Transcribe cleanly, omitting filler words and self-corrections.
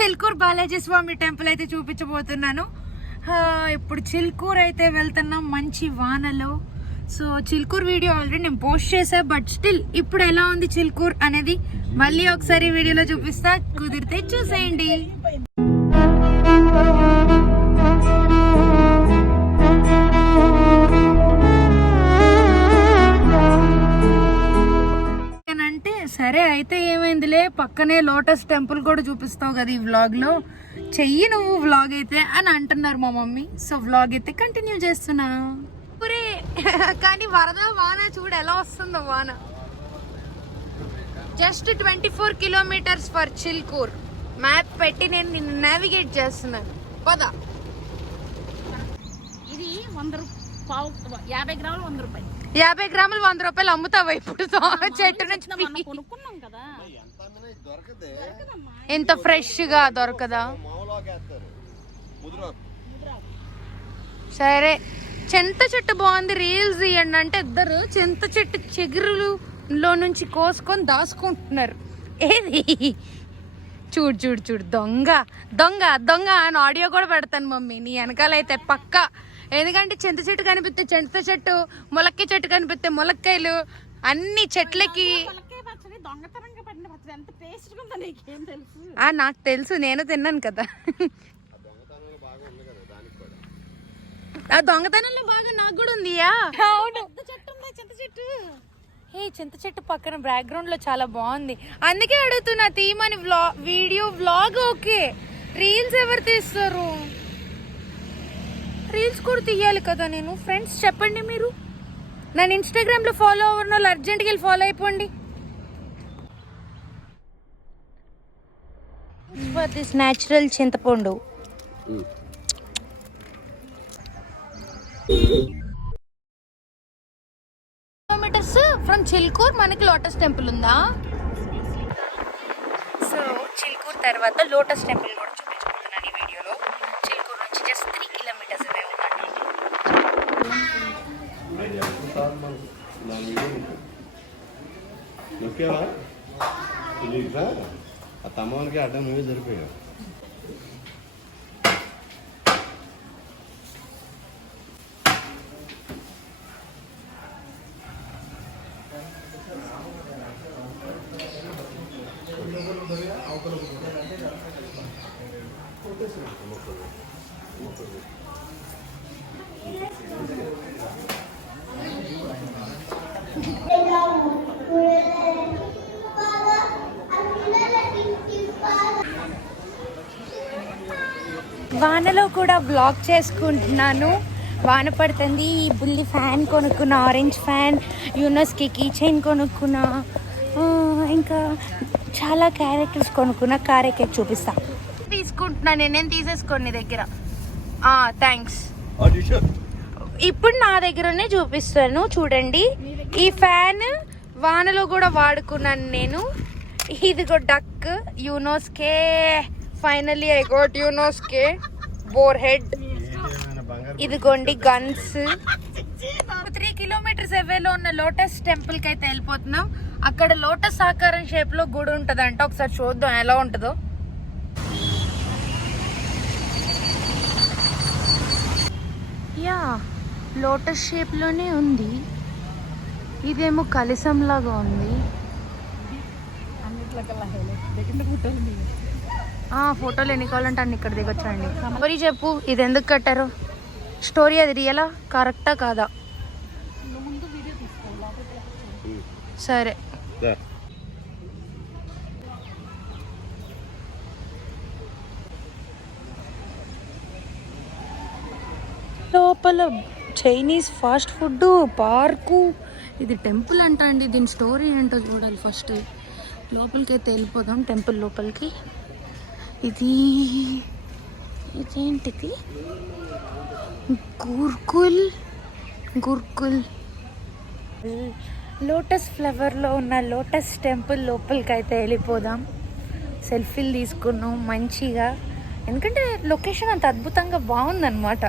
చిల్కూరు బాలాజీ స్వామి temple అయితే చూపించబోతున్నాను. ఇప్పుడు చిల్కూరు అయితే వెళ్తున్నాం మంచి వానలో. సో చిల్కూరు వీడియో ఆల్రెడీ నేను పోస్ట్ చేసా, బట్ స్టిల్ ఇప్పుడు ఎలా ఉంది చిల్కూరు అనేది మళ్ళీ ఒకసారి వీడియోలో చూపిస్తా, కుదిరితే చూసేయండి. అంటే సరే అయితే ఏమైందిలే, పక్కనే లోటస్ టెంపుల్ కూడా చూపిస్తావు కదా ఈ వ్లాగ్ లో, చెయ్యి నువ్వు వ్లాగ్ అయితే అని అంటున్నారు మా మమ్మీ. సో వ్లాగ్ అయితే కంటిన్యూ చేస్తున్నా. కానీ వరద వాన చూడు ఎలా వస్తుందో వాన. Just 24 kilometres for Chilkur. Map పెట్టి నేను నిన్ను నావిగేట్ చేస్తున్నాను. పద. ఇది 50 గ్రాములు 100 రూపాయలు. 50 గ్రాములు 100 రూపాయలు అమ్ముతావా ఇప్పుడు? చెట్టు నుంచి కొనుక్కున్నాం కదా. ఎంత ఫ్రెష్ గా దొరకదా? సరే, చింత చెట్టు బాగుంది, రీల్స్ తీయండి అంటే ఇద్దరు చింత చెట్టు చిగురులో నుంచి కోసుకొని దాచుకుంటున్నారు. ఏది చూడు చూడు చూడు, దొంగ దొంగ దొంగ అని ఆడియో కూడా పెడతాను మమ్మీ నీ వెనకాలైతే పక్కా. ఎందుకంటే చింత చెట్టు కనిపిస్తే చింత చెట్టు, ములక్కాయ చెట్టు కనిపిస్తే ములక్కాయలు, అన్ని చెట్లకి. నాకు తెలుసు, నేను తిన్నాను కదా. ఆ దొంగతనంలో బాగా నాకు కూడా ఉందియా. అవును, చింత చెట్టు పక్కన బ్యాక్గ్రౌండ్ లో చాలా బాగుంది, అందుకే అడుగుతున్నా తీయమని. వీడియో వ్లాగ్ ఓకే, రీల్స్ ఎవరు తీస్తారు? రీల్స్ కూడా తీయాలి కదా నేను. ఫ్రెండ్స్ చెప్పండి, మీరు నన్ను ఇన్స్టాగ్రామ్ లో ఫాలో అవ్వడం వాళ్ళు అర్జెంట్గా వెళ్ళి ఫాలో అయిపోండి. ఫర్ దిస్ న్యాచురల్ చింతపండు. కిలోమీటర్స్ ఫ్రమ్ చిల్కూర్ మనకి లోటస్ టెంపుల్ ఉందా? సో చిల్కూర్ తర్వాత లోటస్ టెంపుల్ కూడా చూపించుకుంటున్నాను ఈ వీడియోలో. చిల్కూర్ నుంచి జస్ట్ 3 కిలోమీటర్స్ అవే ఉందండి. తమ్మకి అడ్డం నువ్వే జరిపోయా. వానలో కూడా బ్లాగ్ చేసుకుంటున్నాను. వాన పడుతుంది, ఈ బుల్లి ఫ్యాన్ కొనుక్కున్నా, ఆరెంజ్ ఫ్యాన్, యూనోస్కి కీ చైన్ కొనుక్కున్నా, ఇంకా చాలా క్యారెక్టర్స్ కొనుక్కున్నా. కార్ ఎక్కి చూపిస్తా. తీసుకుంటున్నా నేను తీసేసుకోండి నీ దగ్గర. థ్యాంక్స్. ఇప్పుడు నా దగ్గరనే చూపిస్తాను చూడండి. ఈ ఫ్యాన్ వానలో కూడా వాడుకున్నాను నేను. ఇదిగో డక్, యూనోస్కే. ఫైనలీ ఐ గోట్ యూనోస్కే బోర్ హెడ్. ఇదిగోండి గన్స్. 3 కిలోమీటర్స్ అవేలో ఉన్న లోటస్ టెంపుల్ కి అయితే వెళ్ళిపోతున్నాం. అక్కడ లోటస్ ఆకారం షేప్ లో గుడి ఉంటదంట, ఒకసారి చూద్దాం ఎలా ఉంటుందో. యా, లోటస్ షేప్ లోనే ఉంది. ఇదేమో కలశంలాగా ఉంది. ఫోటోలు ఎన్ని కావాలంటే అన్ని ఇక్కడ దిగొచ్చండి. మరి చెప్పు, ఇది ఎందుకు కట్టారు? స్టోరీ అది రియలా, కరెక్టా కాదా? సరే. లోపల చైనీస్ ఫాస్ట్ ఫుడ్ పార్కు. ఇది టెంపుల్ అంట అండి, దీని స్టోరీ ఏంటో చూడాలి. ఫస్ట్ లోపలికి అయితే వెళ్ళిపోదాం, టెంపుల్ లోపలికి. ఇదేంటిది? గుర్కుల్ లోటస్ ఫ్లవర్లో ఉన్న లోటస్ టెంపుల్ లోపలికి అయితే వెళ్ళిపోదాం. సెల్ఫీలు తీసుకున్నాం మంచిగా, ఎందుకంటే లొకేషన్ అంత అద్భుతంగా బాగుందన్నమాట.